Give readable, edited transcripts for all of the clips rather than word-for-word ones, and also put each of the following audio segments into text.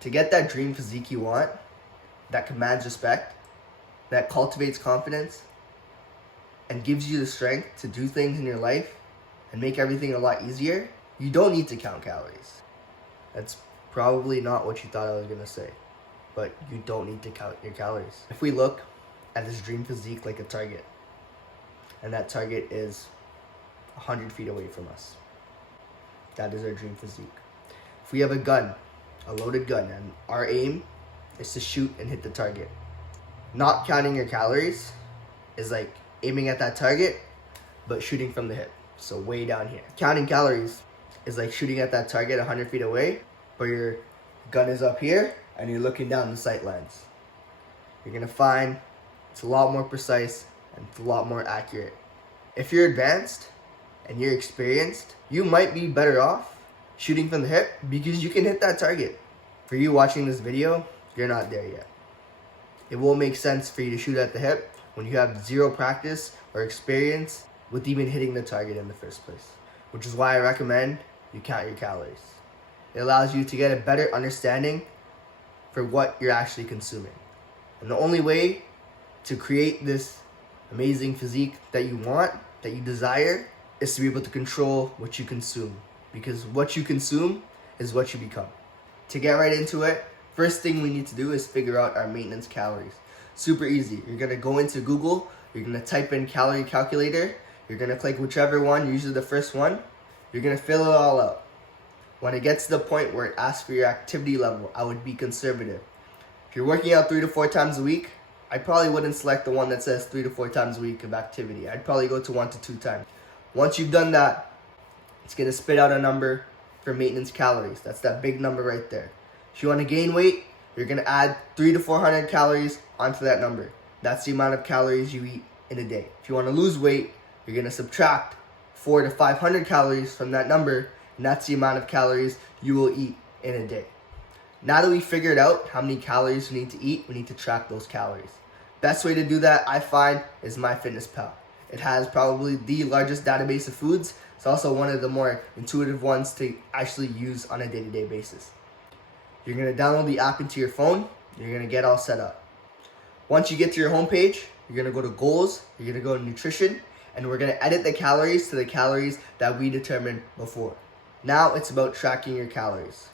To get that dream physique you want, that commands respect, that cultivates confidence, and gives you the strength to do things in your life and make everything a lot easier, you don't need to count calories. That's probably not what you thought I was going to say, but you don't need to count your calories. If we look at this dream physique like a target, and that target is 100 feet away from us, that is our dream physique. If we have a gun, a loaded gun, and our aim is to shoot and hit the target, not counting your calories is like aiming at that target, but shooting from the hip, so way down here. Counting calories is like shooting at that target 100 feet away, but your gun is up here, and you're looking down the sight lines. You're gonna find it's a lot more precise, and it's a lot more accurate. If you're advanced, and you're experienced, you might be better off shooting from the hip because you can hit that target. For you watching this video, you're not there yet. It will make sense for you to shoot at the hip when you have zero practice or experience with even hitting the target in the first place, which is why I recommend you count your calories. It allows you to get a better understanding for what you're actually consuming. And the only way to create this amazing physique that you want, that you desire, is to be able to control what you consume, because what you consume is what you become. To get right into it, first thing we need to do is figure out our maintenance calories. Super easy. You're gonna go into Google, you're gonna type in calorie calculator, you're gonna click whichever one, usually the first one, you're gonna fill it all out. When it gets to the point where it asks for your activity level, I would be conservative. If you're working out 3 to 4 times a week, I probably wouldn't select the one that says 3 to 4 times a week of activity. I'd probably go to 1 to 2 times. Once you've done that, it's gonna spit out a number for maintenance calories. That's that big number right there. If you wanna gain weight, you're gonna add 300 to 400 calories onto that number. That's the amount of calories you eat in a day. If you wanna lose weight, you're gonna subtract 400 to 500 calories from that number, and that's the amount of calories you will eat in a day. Now that we figured out how many calories we need to eat, we need to track those calories. Best way to do that, I find, is MyFitnessPal. It has probably the largest database of foods. It's also one of the more intuitive ones to actually use on a day-to-day basis. You're gonna download the app into your phone. You're gonna get all set up. Once you get to your homepage, you're gonna go to goals, you're gonna go to nutrition, and we're gonna edit the calories to the calories that we determined before. Now it's about tracking your calories.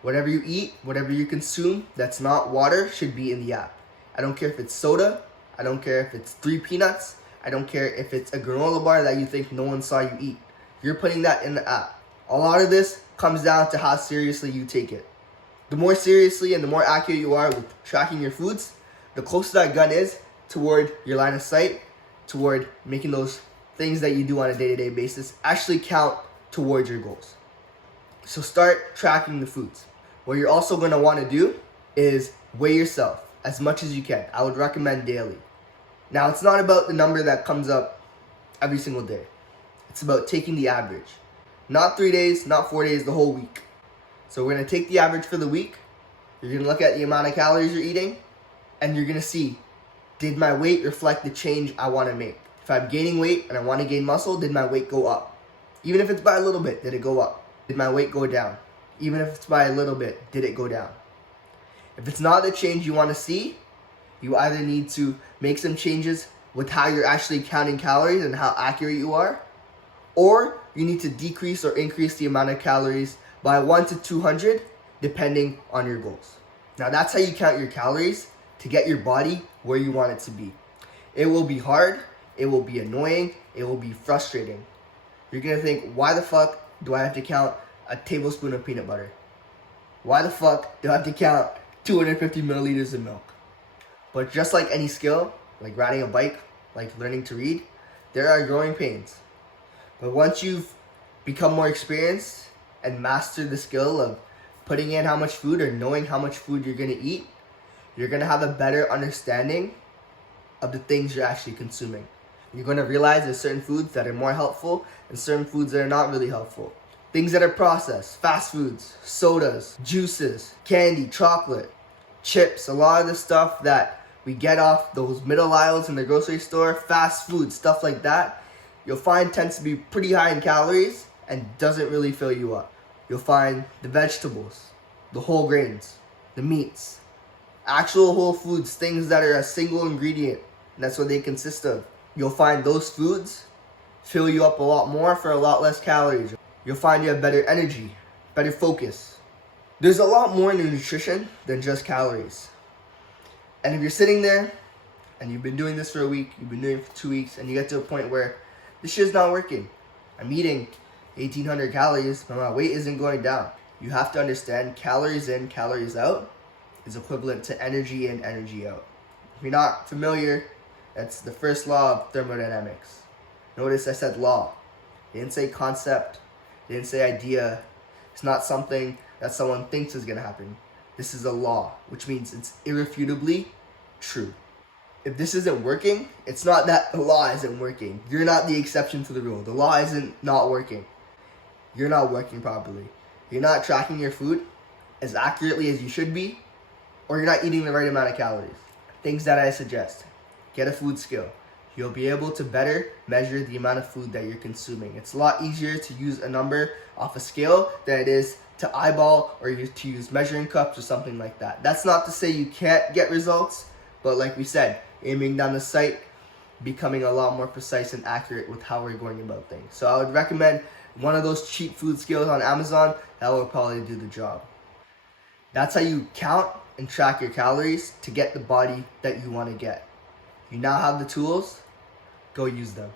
Whatever you eat, whatever you consume that's not water should be in the app. I don't care if it's soda, I don't care if it's 3 peanuts, I don't care if it's a granola bar that you think no one saw you eat. You're putting that in the app. A lot of this comes down to how seriously you take it. The more seriously and the more accurate you are with tracking your foods, the closer that gun is toward your line of sight, toward making those things that you do on a day-to-day basis actually count towards your goals. So start tracking the foods. What you're also going to want to do is weigh yourself as much as you can. I would recommend daily. Now, it's not about the number that comes up every single day. It's about taking the average. Not 3 days, not 4 days, the whole week. So we're going to take the average for the week. You're going to look at the amount of calories you're eating, and you're going to see, did my weight reflect the change I want to make? If I'm gaining weight and I want to gain muscle, did my weight go up? Even if it's by a little bit, did it go up? Did my weight go down? Even if it's by a little bit, did it go down? If it's not the change you want to see, you either need to make some changes with how you're actually counting calories and how accurate you are, or you need to decrease or increase the amount of calories by 1 to 200 depending on your goals. Now that's how you count your calories to get your body where you want it to be. It will be hard, it will be annoying, it will be frustrating. You're gonna think, why the fuck do I have to count a tablespoon of peanut butter? Why the fuck do I have to count 250 milliliters of milk? But just like any skill, like riding a bike, like learning to read, there are growing pains. But once you've become more experienced and mastered the skill of putting in how much food or knowing how much food you're gonna eat, you're gonna have a better understanding of the things you're actually consuming. You're gonna realize there's certain foods that are more helpful and certain foods that are not really helpful. Things that are processed, fast foods, sodas, juices, candy, chocolate, chips, a lot of the stuff that we get off those middle aisles in the grocery store, fast food, stuff like that, you'll find tends to be pretty high in calories and doesn't really fill you up. You'll find the vegetables, the whole grains, the meats, actual whole foods, things that are a single ingredient. And that's what they consist of. You'll find those foods fill you up a lot more for a lot less calories. You'll find you have better energy, better focus. There's a lot more in nutrition than just calories. And if you're sitting there and you've been doing this for a week, you've been doing it for 2 weeks, and you get to a point where this shit's not working. I'm eating 1,800 calories, but my weight isn't going down. You have to understand calories in, calories out is equivalent to energy in, energy out. If you're not familiar, that's the first law of thermodynamics. Notice I said law. I didn't say concept. I didn't say idea. It's not something that someone thinks is going to happen. This is a law, which means it's irrefutably true. If this isn't working, it's not that the law isn't working. You're not the exception to the rule. The law isn't not working. You're not working properly. You're not tracking your food as accurately as you should be, or you're not eating the right amount of calories. Things that I suggest. Get a food scale. You'll be able to better measure the amount of food that you're consuming. It's a lot easier to use a number off a scale than it is to eyeball or to use measuring cups or something like that. That's not to say you can't get results, but like we said, aiming down the sight, becoming a lot more precise and accurate with how we're going about things. So I would recommend one of those cheap food scales on Amazon. That will probably do the job. That's how you count and track your calories to get the body that you want to get. You now have the tools, go use them.